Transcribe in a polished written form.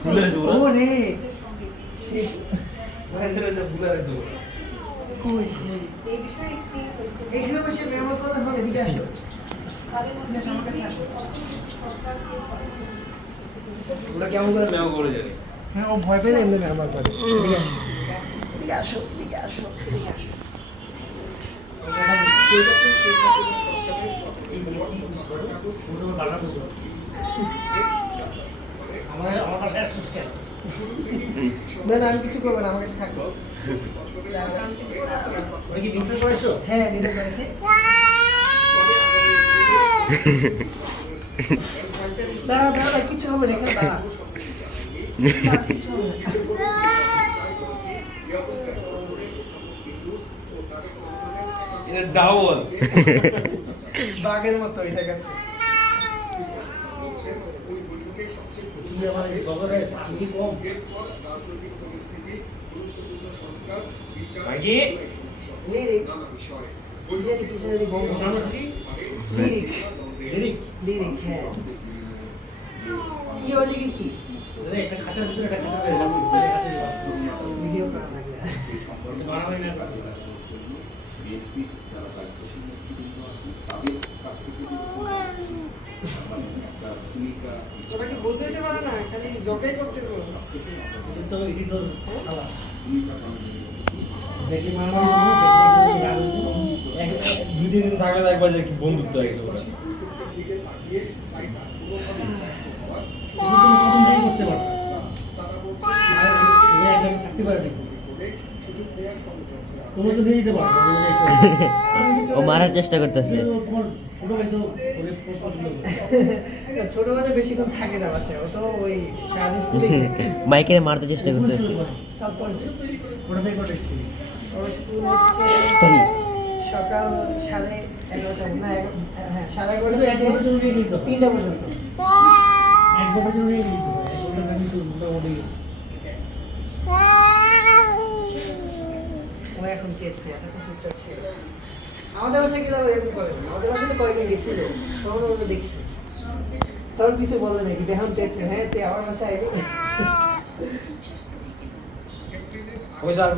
ফুলে আছে ওরা ওরে সে মহেন্দ্রের যে ফুলে আছে ওরা কই এখানে বসে মেরামত করতে হবে এদিকে আসো তাদের মধ্যে আমার কাছে আসো ওরা কেমন করে মেও করে জানি হ্যাঁ ও ভয় পেলে এমনি মেরামত করে এদিকে আসো এদিকে আসো এদিকে আসো আমার পাশে আসছিস কেন না না আমি কিছু করবো না আমার কাছে থাকবো ওরা কি ডিউটি করেছো হ্যাঁ এটা করেছি দাঁড়া দাঁড়া কিছু হবে না এখানে দাঁড়া কিছু হবে না এটা ডাবল বাঘের মতো এটা গেছে মাইকি লিরিক লিরিক কিছু যদি বলবো লিরিক লিরিক লিরিক হ্যাঁ কি ওদিকে কি একটা খাঁচার ভিতরে একটা খাঁচা করে দিলাম ভিতরে খাঁচা দিয়ে বাস ভিডিও করা থাকবে বানাবাই না ওরা কি বলতে দিতে পারে না খালি জবটাই করতে পারো তো এটি তো খাওয়া দেখি মারামারি এক দুই তিন দিন থাকলে দেখবা যে কি বন্ধুত্ব হয়ে গেছে ওরা করতে পারতাম থাকতে পারে তোমার তো নিয়ে যেতে পারবো ও মারার চেষ্টা করতেছে ছোট বাচ্চা বেশিক্ষণ থাকে না বাসায় ও তো ওই সারাদিন স্কুলে মাইকের মারতে চেষ্টা করতেছে সাউথ পয়েন্টে ওটা থেকে করে স্কুল ওর স্কুল হচ্ছে সকাল 11:30 না হ্যাঁ 11:30 থেকে 3টা পর্যন্ত এক ঘন্টার জন্য নিয়ে নিতে হয় এক ঘন্টা আমি তো মোটামুটি ও এখন চেয়েছে এতক্ষণ চুপচাপ ছিল আমাদের বাসায় গেলে এরকম করে না আমাদের বাসাতে কয়েকদিন গেছিল তখন ওগুলো দেখছে তখন কিছু বলে নাকি দেখান চেয়েছে হ্যাঁ তুই আমার বাসায় এলি ওই স্যার